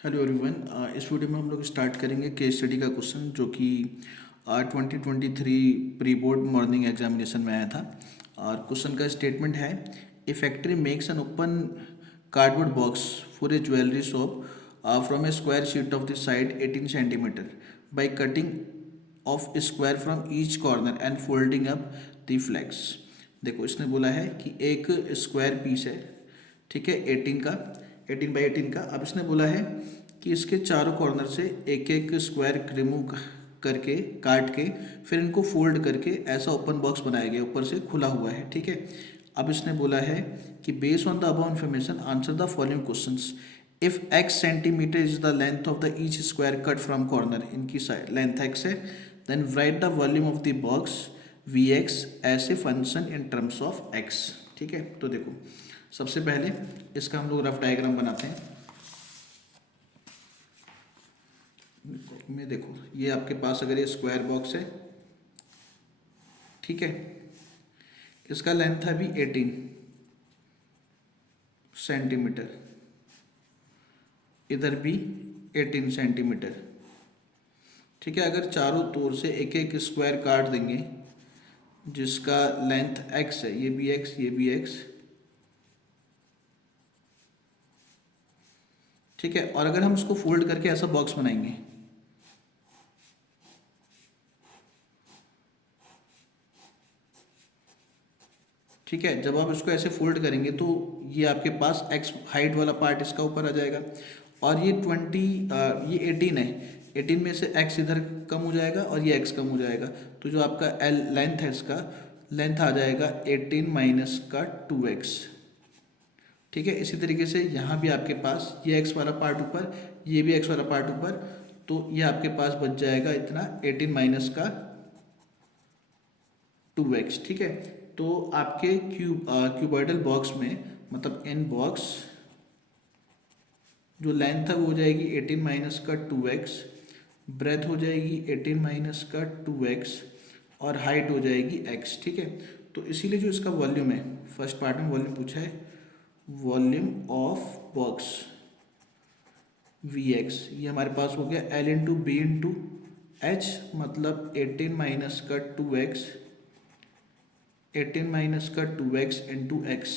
Hello everyone. इस video में हम लोग स्टार्ट करेंगे केस स्टडी का क्वेश्चन जो कि 2023 प्री बोर्ड मॉर्निंग एग्जामिनेशन में आया था। और क्वेश्चन का स्टेटमेंट है, a factory makes an open cardboard box for a jewellery shop from a square sheet of the side 18 centimetre by cutting off square from each corner and folding up the flags. देखो, इसने बोला है कि एक square piece है, ठीक है, 18 का। अब इसने बोला है कि इसके चारों कॉर्नर से एक एक स्क्वायर रिमूव करके काट के फिर इनको फोल्ड करके ऐसा ओपन बॉक्स बनाया गया, ऊपर से खुला हुआ है, ठीक है। अब इसने बोला है कि based on the above information answer the following questions. If x centimetre is the length of the each square cut from corner, इनकी साइड लेंथ x है, then write the volume of the box Vx as a function in terms of x। ठीक है, तो देखो सबसे पहले इसका हम लोग रफ डायग्राम बनाते हैं। में देखो, ये आपके पास अगर ये स्क्वायर बॉक्स है, ठीक है, इसका लेंथ है भी 18 सेंटीमीटर, इधर भी 18 सेंटीमीटर, ठीक है। अगर चारों तौर से एक एक स्क्वायर काट देंगे जिसका लेंथ x है, ये भी x, ये भी x, ठीक है। और अगर हम उसको फोल्ड करके ऐसा बॉक्स बनाएंगे, ठीक है, जब आप इसको ऐसे फोल्ड करेंगे तो ये आपके पास x हाइट वाला पार्ट इसका ऊपर आ जाएगा, और ये 18 है, 18 में से x इधर कम हो जाएगा और ये x कम हो जाएगा, तो जो आपका l लेंथ है, इसका लेंथ आ जाएगा 18 माइनस का 2x, ठीक है। इसी तरीके से यहाँ भी आपके पास ये x वाला पार्ट ऊपर, ये भी x वाला पार्ट ऊपर, तो ये आपके पास बच जाएगा इतना 18 माइनस का 2x, ठीक है। तो आपके क्यूबॉइडल बॉक्स में, मतलब इन बॉक्स, जो लेंथ है वो हो जाएगी 18 माइनस का 2x, ब्रेथ हो जाएगी 18 माइनस का 2x, और हाइट हो जाएगी x, ठीक है। तो इसीलिए जो इसका वॉल्यूम है, फर्स्ट पार्ट में वॉल्यूम पूछा है, वॉल्यूम ऑफ बॉक्स Vx, ये हमारे पास हो गया L into B into H, मतलब 18 माइनस का 2x, 18 माइनस का 2x इंटू एक्स,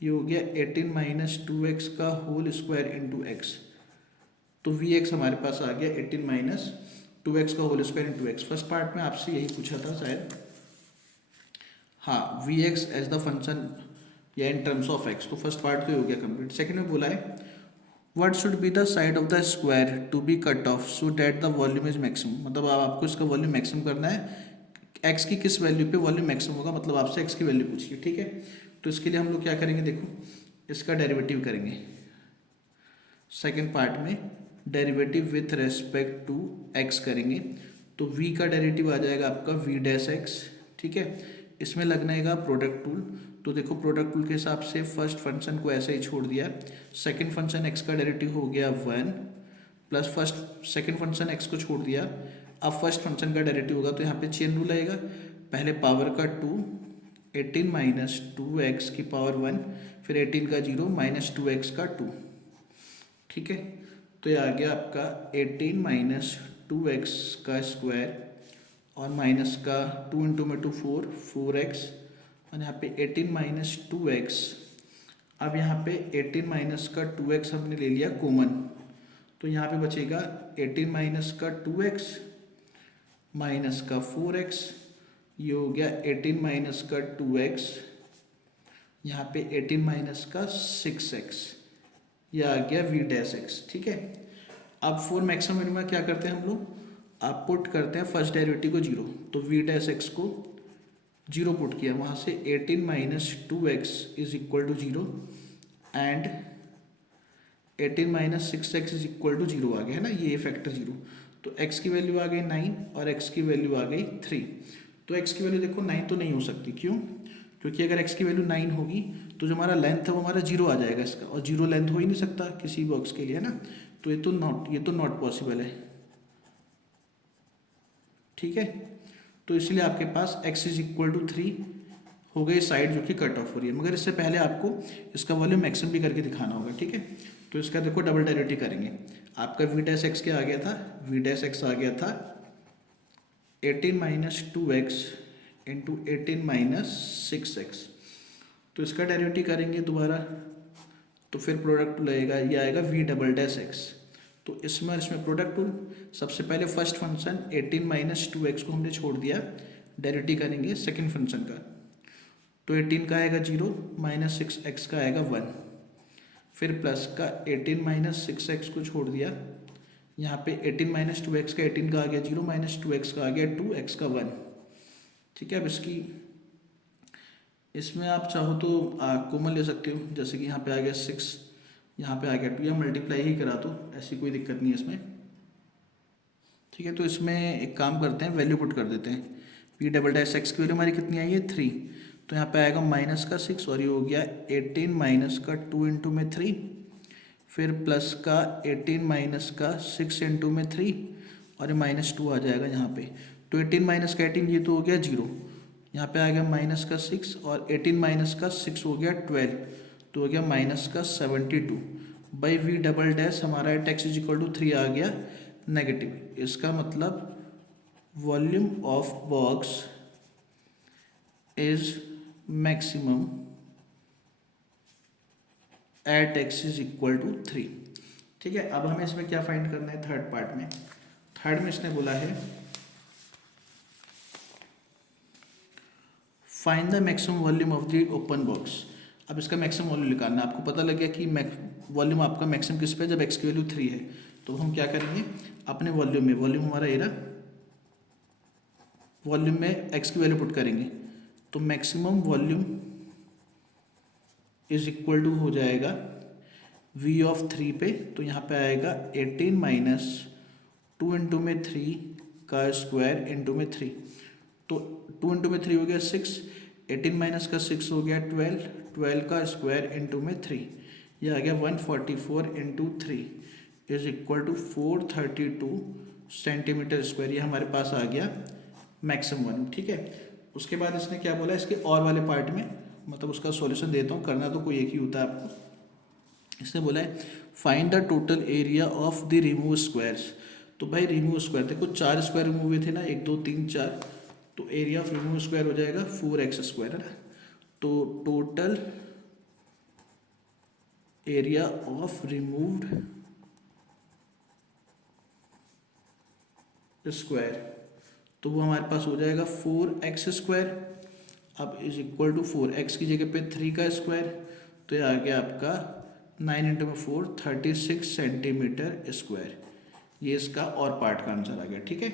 ये हो गया 18 माइनस 2x का होल स्क्वायर इंटू एक्स। तो Vx हमारे पास आ गया 18 माइनस 2x का whole square into x. First part में आपसे यही पूछा था शायद, हाँ, Vx एज द फंक्शन या इन टर्म्स ऑफ x। तो फर्स्ट पार्ट तो हो गया कंप्लीट। सेकंड में बोला है, what should be the side of the square to be cut off so that the volume is maximum, मतलब आपको इसका वॉल्यूम मैक्सिमम करना है, x की किस वैल्यू पे वॉल्यूम मैक्सिमम होगा, मतलब आपसे x की वैल्यू पूछिए, ठीक है। तो इसके लिए हम लोग क्या करेंगे, देखो इसका डेरिवेटिव करेंगे। सेकंड पार्ट में derivative with respect to x करेंगे, तो v का डेरिवेटिव आ जाएगा आपका v डैश x, ठीक है। इसमें लगना है प्रोडक्ट टूल, तो देखो प्रोडक्ट टूल के हिसाब से फर्स्ट फंक्शन को ऐसे ही छोड़ दिया, सेकंड फंक्शन x का डेरिवेटिव हो गया 1 प्लस सेकंड फंक्शन x को छोड़ दिया, अब फर्स्ट फंक्शन का डेरिवेटिव होगा, तो यहाँ पे चेन रूल आएगा, पहले पावर का 2, 18 माइनस 2x की पावर 1, फिर 18 का 0 माइनस 2x का 2, ठीक है। तो ये आ गया आपका 18 माइनस 2x का स्क्वायर और माइनस का 2 इंटू में 2 4x, और यहाँ पे 18 माइनस 2x। अब यहाँ पे 18 माइनस का 2x हमने ले लिया कॉमन, तो यहाँ पे बचेगा 18 माइनस का 2x माइनस का 4x, ये हो गया 18 माइनस का 2x, यहाँ पे 18 माइनस का 6x, ये आ गया v डैश x, ठीक है। अब फॉर मैक्सिमम मिनिमम क्या करते हैं हम लोग, आप पुट करते हैं फर्स्ट डेरिवेटिव को 0, तो v डैश x को 0 पुट किया, वहाँ से 18 minus 2x is equal to 0 and 18 minus 6x is equal to 0 आ गया, है ना, ये फैक्टर 0। तो x की वैल्यू आ गई 9 और x की वैल्यू आ गई 3। तो x की वैल्यू देखो 9 तो नहीं हो सकती, क्यों, क्योंकि अगर x की वैल्यू 9 होगी तो जो हमारा लेंथ है वो हमारा 0 आ जाएगा इसका, और 0 लेंथ हो ही नहीं सकता किसी बॉक्स के लिए, है ना। तो ये तो नॉट पॉसिबल है, ठीक है। तो इसलिए आपके पास x इज इक्वल टू 3 हो गई साइड जो कि कट ऑफ हो रही है, मगर इससे पहले आपको इसका वॉल्यूम मैक्सिमम भी करके दिखाना होगा, ठीक है। तो इसका देखो डबल डेरिवेटिव करेंगे। आपका वी डैश एक्स क्या आ गया था, वी डैश एक्स आ गया था 18 minus 2x into 18 minus 6x। तो इसका डेरिवेटिव करेंगे दोबारा, तो फिर प्रोडक्ट लगेगा, ये आएगा वी डबल डैश एक्स। तो इसमें इसमें प्रोडक्ट सबसे पहले फर्स्ट फंक्शन 18 माइनस 2x को हमने छोड़ दिया, डेरिवेटिव करेंगे सेकंड फंक्शन का। तो 18 का आएगा 0, माइनस 6x का आएगा 1, फिर प्लस का 18 माइनस 6x को छोड़ दिया, यहाँ पे 18 माइनस 2x का 18 का आ गया 0, माइनस 2x का आ गया 2, x का 1। ठीक है, अब इसमें आप चाहो तो कॉमन ले सकते हो, जैसे कि यहाँ पे आ गया 6, यहाँ पे आ गया 2, या मल्टीप्लाई ही करा दो, ऐसी कोई दिक्कत नहीं है इसमें। ठीक है, तो इसमें एक काम करते हैं, वैल्यू पुट कर देते हैं। पी डबल डैश एक्स की वैल्यू हमारी कितनी आई है 3, तो यहाँ पे आएगा माइनस का 6 और ये हो गया 18 माइनस का 2 इंटू में 3, फिर प्लस का 18 माइनस का 6 इंटू में 3 और ये माइनस 2 आ जाएगा यहाँ पे। तो 18 माइनस का 18 ये तो हो गया 0, यहाँ पे आ गया माइनस का 6 और 18 माइनस का 6 हो गया 12, तो हो गया माइनस का 72 बाई वी डबल डैश हमारा एक्स इज इक्वल टू 3 आ गया नेगेटिव। इसका मतलब volume of box is maximum at x is equal to 3। ठीक है, अब हमें इसमें क्या फाइंड करना है थर्ड पार्ट में। थर्ड में इसने बोला है find the maximum volume of the open box. अब इसका मैक्सिमम वॉल्यूम निकालना है। आपको पता लग गया कि वॉल्यूम आपका मैक्सिमम किस पे, जब एक्स की वैल्यू 3 है। तो हम क्या करेंगे, अपने वॉल्यूम में, वॉल्यूम हमारा ये रहा, वॉल्यूम में एक्स की वैल्यू पुट करेंगे, तो maximum volume is equal to हो जाएगा वी ऑफ 3 पे, तो यहाँ पे आएगा 18 माइनस 2 इंटू में 3 का स्क्वायर इंटू में 3, तो 2 इंटू में 3 हो गया 6, 18 माइनस का 6 हो गया 12, 12 का स्क्वायर इंटू में 3, यह आ गया 144 into 3 is equal to 432 centimetre square. ये हमारे पास आ गया मैक्सिमम वॉल्यूम। ठीक है, उसके बाद इसने क्या बोला, इसके और वाले पार्ट में, मतलब उसका सॉल्यूशन देता हूँ, करना तो कोई एक ही होता है आपको। इसने बोला है find the total area of the remove squares. तो भाई रिमूव स्क्वायर देखो, 4 स्क्वायर रिमूव हुए थे ना, 1 2 3 4, तो एरिया ऑफ रिमूव स्क्वायर हो जाएगा 4x स्क्वायर, है ना। तो total area of removed square, तो वो हमारे पास हो जाएगा 4x स्क्वायर। अब इज इक्वल टू 4x की जगह पे 3 का स्क्वायर, तो ये आ गया आपका 9 इंटू में 4 36 सेंटीमीटर स्क्वायर। ये इसका और पार्ट का आंसर आ गया। ठीक है।